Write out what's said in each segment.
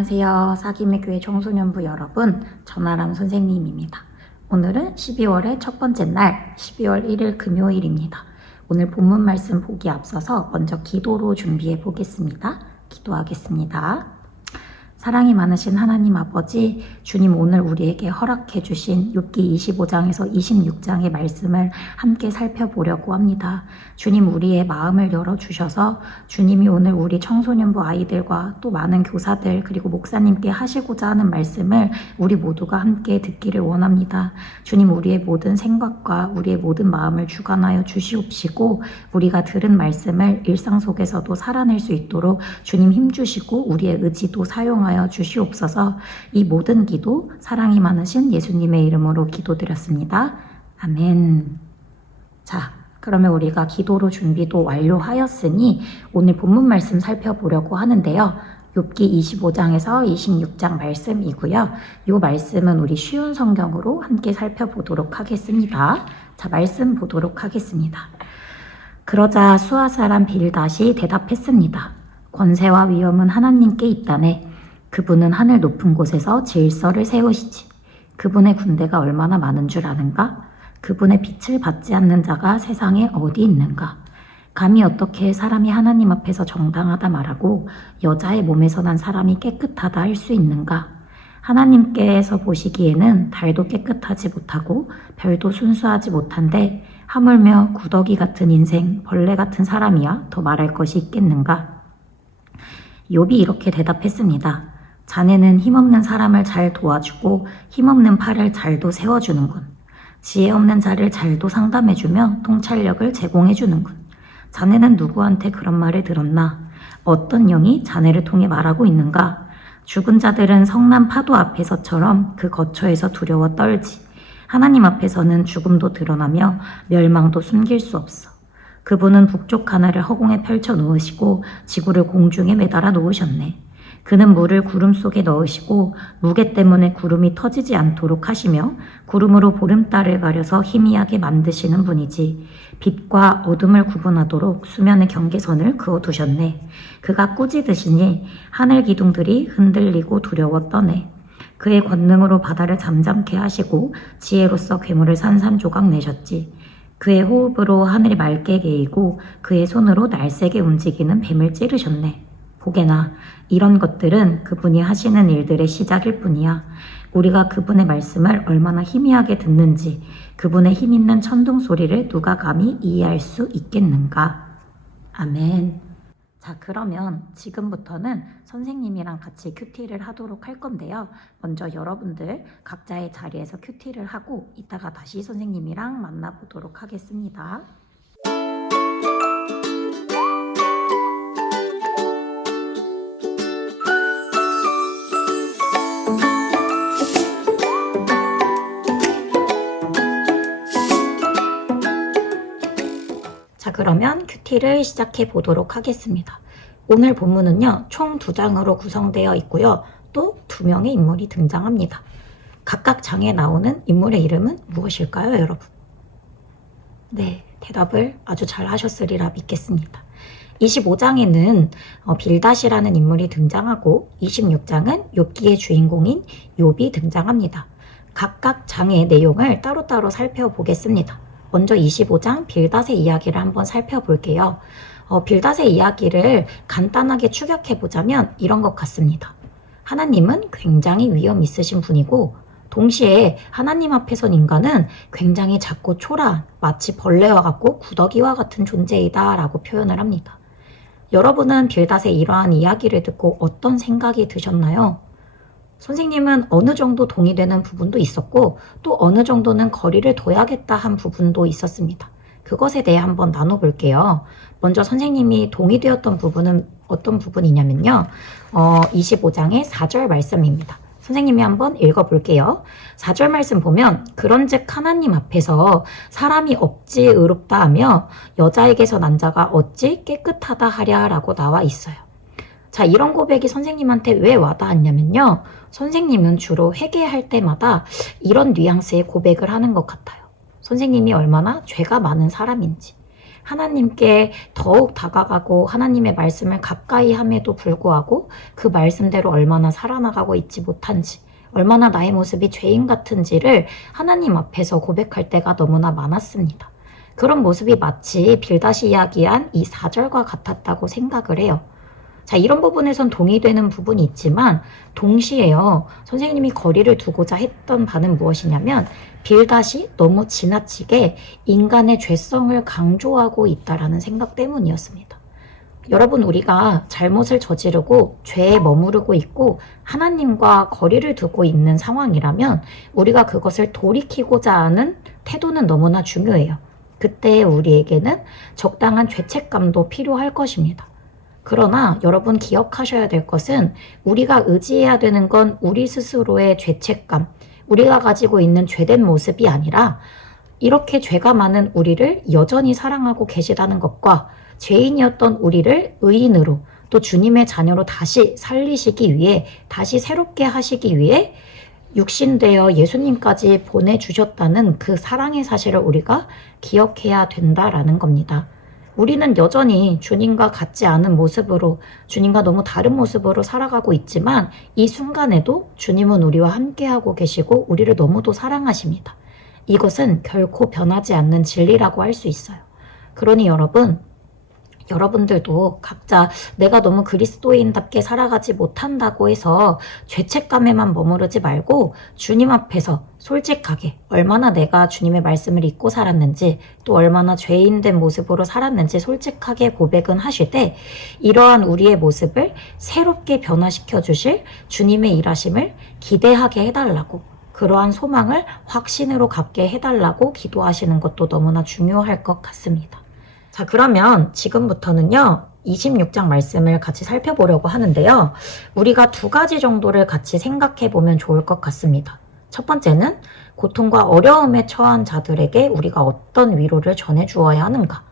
안녕하세요. 사김의 교회 청소년부 여러분, 전아람 선생님입니다. 오늘은 12월의 첫 번째 날, 12월 1일 금요일입니다. 오늘 본문 말씀 보기 앞서서 먼저 기도로 준비해 보겠습니다. 기도하겠습니다. 사랑이 많으신 하나님 아버지, 주님 오늘 우리에게 허락해 주신 욥기 25장에서 26장의 말씀을 함께 살펴보려고 합니다. 주님 우리의 마음을 열어주셔서 주님이 오늘 우리 청소년부 아이들과 또 많은 교사들 그리고 목사님께 하시고자 하는 말씀을 우리 모두가 함께 듣기를 원합니다. 주님 우리의 모든 생각과 우리의 모든 마음을 주관하여 주시옵시고 우리가 들은 말씀을 일상 속에서도 살아낼 수 있도록 주님 힘주시고 우리의 의지도 사용하여 주시옵소서. 이 모든 기도 사랑이 많으신 예수님의 이름으로 기도드렸습니다. 아멘. 자, 그러면 우리가 기도로 준비도 완료하였으니 오늘 본문 말씀 살펴보려고 하는데요. 욥기 25장에서 26장 말씀이고요. 이 말씀은 우리 쉬운 성경으로 함께 살펴보도록 하겠습니다. 자, 말씀 보도록 하겠습니다. 그러자 수아 사람 빌닷이 대답했습니다. 권세와 위엄은 하나님께 있다네. 그분은 하늘 높은 곳에서 질서를 세우시지. 그분의 군대가 얼마나 많은 줄 아는가? 그분의 빛을 받지 않는 자가 세상에 어디 있는가? 감히 어떻게 사람이 하나님 앞에서 정당하다 말하고 여자의 몸에서 난 사람이 깨끗하다 할 수 있는가? 하나님께서 보시기에는 달도 깨끗하지 못하고 별도 순수하지 못한데 하물며 구더기 같은 인생, 벌레 같은 사람이야 더 말할 것이 있겠는가? 욥이 이렇게 대답했습니다. 자네는 힘없는 사람을 잘 도와주고 힘없는 팔을 잘도 세워주는군. 지혜 없는 자를 잘도 상담해주며 통찰력을 제공해주는군. 자네는 누구한테 그런 말을 들었나? 어떤 영이 자네를 통해 말하고 있는가? 죽은 자들은 성난 파도 앞에서처럼 그 거처에서 두려워 떨지. 하나님 앞에서는 죽음도 드러나며 멸망도 숨길 수 없어. 그분은 북쪽 하늘을 허공에 펼쳐 놓으시고 지구를 공중에 매달아 놓으셨네. 그는 물을 구름 속에 넣으시고 무게 때문에 구름이 터지지 않도록 하시며 구름으로 보름달을 가려서 희미하게 만드시는 분이지. 빛과 어둠을 구분하도록 수면의 경계선을 그어두셨네. 그가 꾸짖으시니 하늘 기둥들이 흔들리고 두려워 떠네. 그의 권능으로 바다를 잠잠케 하시고 지혜로서 괴물을 산산조각 내셨지. 그의 호흡으로 하늘이 맑게 개이고 그의 손으로 날쌔게 움직이는 뱀을 찌르셨네. 보게나 이런 것들은 그분이 하시는 일들의 시작일 뿐이야. 우리가 그분의 말씀을 얼마나 희미하게 듣는지 그분의 힘있는 천둥 소리를 누가 감히 이해할 수 있겠는가? 아멘. 자, 그러면 지금부터는 선생님이랑 같이 큐티를 하도록 할 건데요. 먼저 여러분들 각자의 자리에서 큐티를 하고 이따가 다시 선생님이랑 만나보도록 하겠습니다. 자, 그러면 큐티를 시작해 보도록 하겠습니다. 오늘 본문은요, 총 2장으로 구성되어 있고요. 또 2명의 인물이 등장합니다. 각각 장에 나오는 인물의 이름은 무엇일까요, 여러분? 네, 대답을 아주 잘 하셨으리라 믿겠습니다. 25장에는 빌닷이라는 인물이 등장하고 26장은 욥기의 주인공인 욥이 등장합니다. 각각 장의 내용을 따로따로 살펴보겠습니다. 먼저 25장 빌닷의 이야기를 한번 살펴볼게요. 빌닷의 이야기를 간단하게 추격해보자면 이런 것 같습니다. 하나님은 굉장히 위험 있으신 분이고 동시에 하나님 앞에선 인간은 굉장히 작고 초라한 마치 벌레와 같고 구더기와 같은 존재이다 라고 표현을 합니다. 여러분은 빌닷의 이러한 이야기를 듣고 어떤 생각이 드셨나요? 선생님은 어느 정도 동의되는 부분도 있었고 또 어느 정도는 거리를 둬야겠다 한 부분도 있었습니다. 그것에 대해 한번 나눠볼게요. 먼저 선생님이 동의되었던 부분은 어떤 부분이냐면요. 25장의 4절 말씀입니다. 선생님이 한번 읽어볼게요. 4절 말씀 보면 그런즉 하나님 앞에서 사람이 어찌 의롭다 하며 여자에게서 난 자가 어찌 깨끗하다 하랴 라고 나와 있어요. 자, 이런 고백이 선생님한테 왜 와닿았냐면요. 선생님은 주로 회개할 때마다 이런 뉘앙스의 고백을 하는 것 같아요. 선생님이 얼마나 죄가 많은 사람인지, 하나님께 더욱 다가가고 하나님의 말씀을 가까이 함에도 불구하고 그 말씀대로 얼마나 살아나가고 있지 못한지, 얼마나 나의 모습이 죄인 같은지를 하나님 앞에서 고백할 때가 너무나 많았습니다. 그런 모습이 마치 빌닷이 이야기한 이 4절과 같았다고 생각을 해요. 자, 이런 부분에선 동의되는 부분이 있지만 동시에요, 선생님이 거리를 두고자 했던 바는 무엇이냐면 빌닷이 너무 지나치게 인간의 죄성을 강조하고 있다라는 생각 때문이었습니다. 여러분, 우리가 잘못을 저지르고 죄에 머무르고 있고 하나님과 거리를 두고 있는 상황이라면 우리가 그것을 돌이키고자 하는 태도는 너무나 중요해요. 그때 우리에게는 적당한 죄책감도 필요할 것입니다. 그러나 여러분 기억하셔야 될 것은 우리가 의지해야 되는 건 우리 스스로의 죄책감, 우리가 가지고 있는 죄된 모습이 아니라 이렇게 죄가 많은 우리를 여전히 사랑하고 계시다는 것과 죄인이었던 우리를 의인으로 또 주님의 자녀로 다시 살리시기 위해, 다시 새롭게 하시기 위해 육신되어 예수님까지 보내주셨다는 그 사랑의 사실을 우리가 기억해야 된다라는 겁니다. 우리는 여전히 주님과 같지 않은 모습으로, 주님과 너무 다른 모습으로 살아가고 있지만 이 순간에도 주님은 우리와 함께하고 계시고 우리를 너무도 사랑하십니다. 이것은 결코 변하지 않는 진리라고 할 수 있어요. 그러니 여러분들도 각자 내가 너무 그리스도인답게 살아가지 못한다고 해서 죄책감에만 머무르지 말고 주님 앞에서 솔직하게 얼마나 내가 주님의 말씀을 잊고 살았는지, 또 얼마나 죄인된 모습으로 살았는지 솔직하게 고백은 하시되 이러한 우리의 모습을 새롭게 변화시켜 주실 주님의 일하심을 기대하게 해달라고, 그러한 소망을 확신으로 갖게 해달라고 기도하시는 것도 너무나 중요할 것 같습니다. 자, 그러면 지금부터는요 26장 말씀을 같이 살펴보려고 하는데요, 우리가 두 가지 정도를 같이 생각해 보면 좋을 것 같습니다. 첫 번째는 고통과 어려움에 처한 자들에게 우리가 어떤 위로를 전해 주어야 하는가,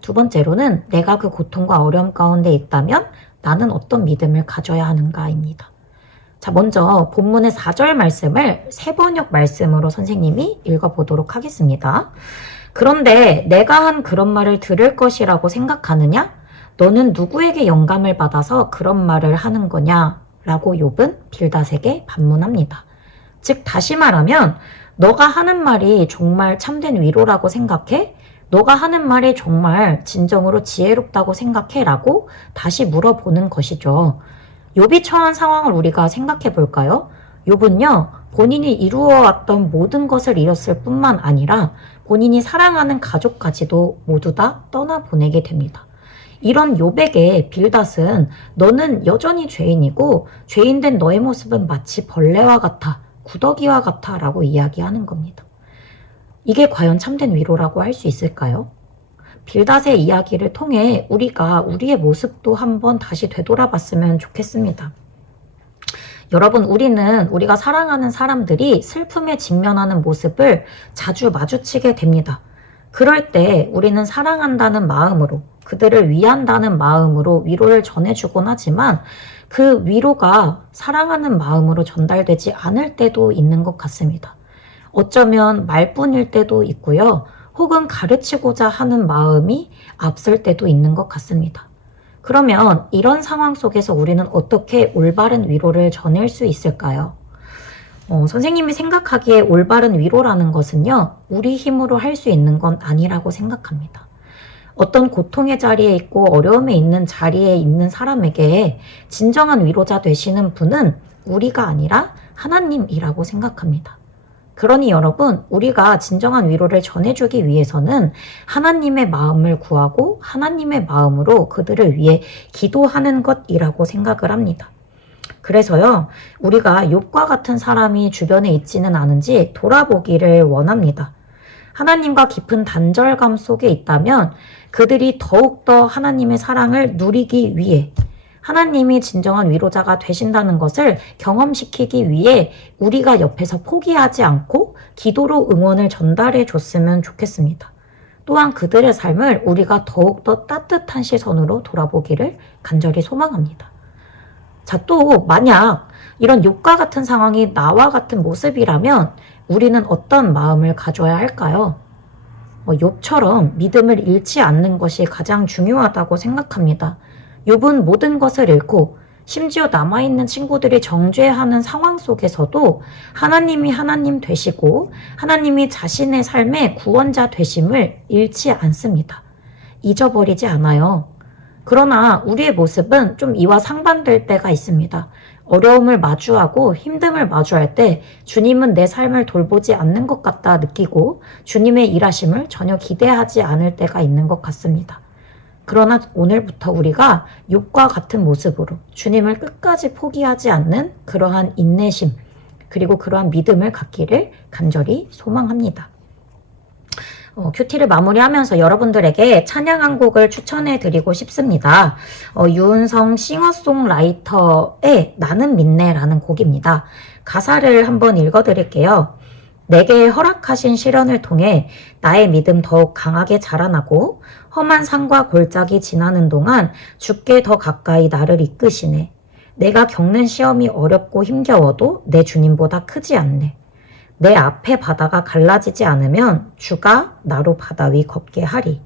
두 번째로는 내가 그 고통과 어려움 가운데 있다면 나는 어떤 믿음을 가져야 하는가입니다. 자, 먼저 본문의 4절 말씀을 새번역 말씀으로 선생님이 읽어보도록 하겠습니다. 그런데 내가 한 그런 말을 들을 것이라고 생각하느냐? 너는 누구에게 영감을 받아서 그런 말을 하는 거냐? 라고 욥은 빌닷에게 반문합니다. 즉 다시 말하면 너가 하는 말이 정말 참된 위로라고 생각해? 너가 하는 말이 정말 진정으로 지혜롭다고 생각해? 라고 다시 물어보는 것이죠. 욥이 처한 상황을 우리가 생각해 볼까요? 욥은요, 본인이 이루어왔던 모든 것을 잃었을 뿐만 아니라 본인이 사랑하는 가족까지도 모두 다 떠나보내게 됩니다. 이런 욥에게 빌닷은 너는 여전히 죄인이고 죄인된 너의 모습은 마치 벌레와 같아, 구더기와 같아 라고 이야기하는 겁니다. 이게 과연 참된 위로라고 할 수 있을까요? 빌닷의 이야기를 통해 우리가 우리의 모습도 한번 다시 되돌아봤으면 좋겠습니다. 여러분, 우리가 사랑하는 사람들이 슬픔에 직면하는 모습을 자주 마주치게 됩니다. 그럴 때 우리는 사랑한다는 마음으로, 그들을 위한다는 마음으로 위로를 전해주곤 하지만 그 위로가 사랑하는 마음으로 전달되지 않을 때도 있는 것 같습니다. 어쩌면 말뿐일 때도 있고요. 혹은 가르치고자 하는 마음이 앞설 때도 있는 것 같습니다. 그러면 이런 상황 속에서 우리는 어떻게 올바른 위로를 전할 수 있을까요? 선생님이 생각하기에 올바른 위로라는 것은요, 우리 힘으로 할 수 있는 건 아니라고 생각합니다. 어떤 고통의 자리에 있고 어려움에 있는 자리에 있는 사람에게 진정한 위로자 되시는 분은 우리가 아니라 하나님이라고 생각합니다. 그러니 여러분, 우리가 진정한 위로를 전해주기 위해서는 하나님의 마음을 구하고 하나님의 마음으로 그들을 위해 기도하는 것이라고 생각을 합니다. 그래서요, 우리가 욥과 같은 사람이 주변에 있지는 않은지 돌아보기를 원합니다. 하나님과 깊은 단절감 속에 있다면 그들이 더욱더 하나님의 사랑을 누리기 위해, 하나님이 진정한 위로자가 되신다는 것을 경험시키기 위해 우리가 옆에서 포기하지 않고 기도로 응원을 전달해 줬으면 좋겠습니다. 또한 그들의 삶을 우리가 더욱더 따뜻한 시선으로 돌아보기를 간절히 소망합니다. 자, 또 만약 이런 욥과 같은 상황이 나와 같은 모습이라면 우리는 어떤 마음을 가져야 할까요? 욥처럼 믿음을 잃지 않는 것이 가장 중요하다고 생각합니다. 욥은 모든 것을 잃고 심지어 남아있는 친구들이 정죄하는 상황 속에서도 하나님이 하나님 되시고 하나님이 자신의 삶의 구원자 되심을 잃지 않습니다. 잊어버리지 않아요. 그러나 우리의 모습은 좀 이와 상반될 때가 있습니다. 어려움을 마주하고 힘듦을 마주할 때 주님은 내 삶을 돌보지 않는 것 같다 느끼고 주님의 일하심을 전혀 기대하지 않을 때가 있는 것 같습니다. 그러나 오늘부터 우리가 욥과 같은 모습으로 주님을 끝까지 포기하지 않는 그러한 인내심 그리고 그러한 믿음을 갖기를 간절히 소망합니다. 큐티를 마무리하면서 여러분들에게 찬양 한 곡을 추천해 드리고 싶습니다. 유은성 싱어송라이터의 나는 믿네라는 곡입니다. 가사를 한번 읽어 드릴게요. 내게 허락하신 시련을 통해 나의 믿음 더욱 강하게 자라나고 험한 산과 골짜기 지나는 동안 주께 더 가까이 나를 이끄시네. 내가 겪는 시험이 어렵고 힘겨워도 내 주님보다 크지 않네. 내 앞에 바다가 갈라지지 않으면 주가 나로 바다 위 걷게 하리.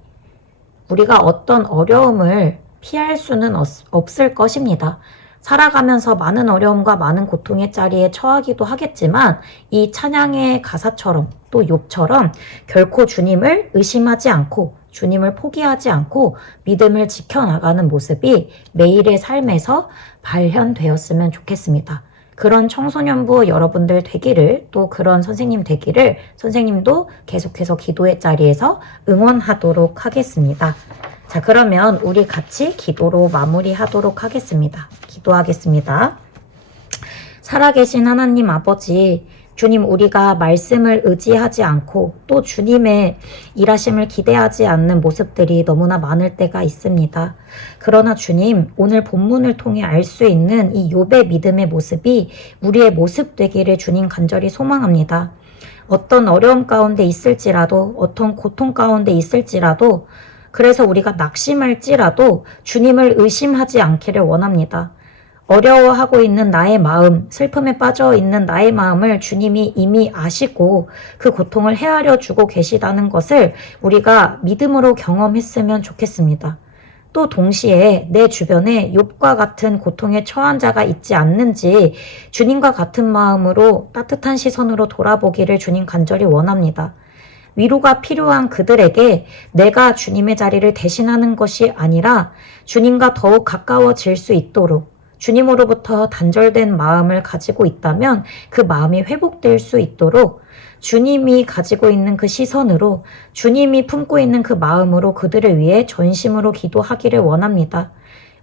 우리가 어떤 어려움을 피할 수는 없을 것입니다. 살아가면서 많은 어려움과 많은 고통의 자리에 처하기도 하겠지만 이 찬양의 가사처럼 또 욥처럼 결코 주님을 의심하지 않고 주님을 포기하지 않고 믿음을 지켜나가는 모습이 매일의 삶에서 발현되었으면 좋겠습니다. 그런 청소년부 여러분들 되기를 또 그런 선생님 되기를 선생님도 계속해서 기도의 자리에서 응원하도록 하겠습니다. 자, 그러면 우리 같이 기도로 마무리하도록 하겠습니다. 기도하겠습니다. 살아계신 하나님 아버지, 주님 우리가 말씀을 의지하지 않고 또 주님의 일하심을 기대하지 않는 모습들이 너무나 많을 때가 있습니다. 그러나 주님, 오늘 본문을 통해 알 수 있는 이 욥의 믿음의 모습이 우리의 모습 되기를 주님 간절히 소망합니다. 어떤 어려움 가운데 있을지라도 어떤 고통 가운데 있을지라도 그래서 우리가 낙심할지라도 주님을 의심하지 않기를 원합니다. 어려워하고 있는 나의 마음, 슬픔에 빠져 있는 나의 마음을 주님이 이미 아시고 그 고통을 헤아려 주고 계시다는 것을 우리가 믿음으로 경험했으면 좋겠습니다. 또 동시에 내 주변에 욥과 같은 고통에 처한 자가 있지 않는지 주님과 같은 마음으로 따뜻한 시선으로 돌아보기를 주님 간절히 원합니다. 위로가 필요한 그들에게 내가 주님의 자리를 대신하는 것이 아니라 주님과 더욱 가까워질 수 있도록 주님으로부터 단절된 마음을 가지고 있다면 그 마음이 회복될 수 있도록 주님이 가지고 있는 그 시선으로 주님이 품고 있는 그 마음으로 그들을 위해 전심으로 기도하기를 원합니다.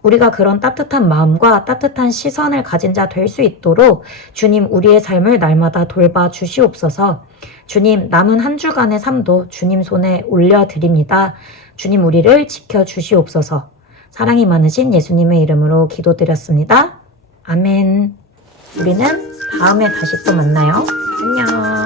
우리가 그런 따뜻한 마음과 따뜻한 시선을 가진 자 될 수 있도록 주님 우리의 삶을 날마다 돌봐 주시옵소서. 주님 남은 한 주간의 삶도 주님 손에 올려드립니다. 주님 우리를 지켜주시옵소서. 사랑이 많으신 예수님의 이름으로 기도드렸습니다. 아멘. 우리는 다음에 다시 또 만나요. 안녕.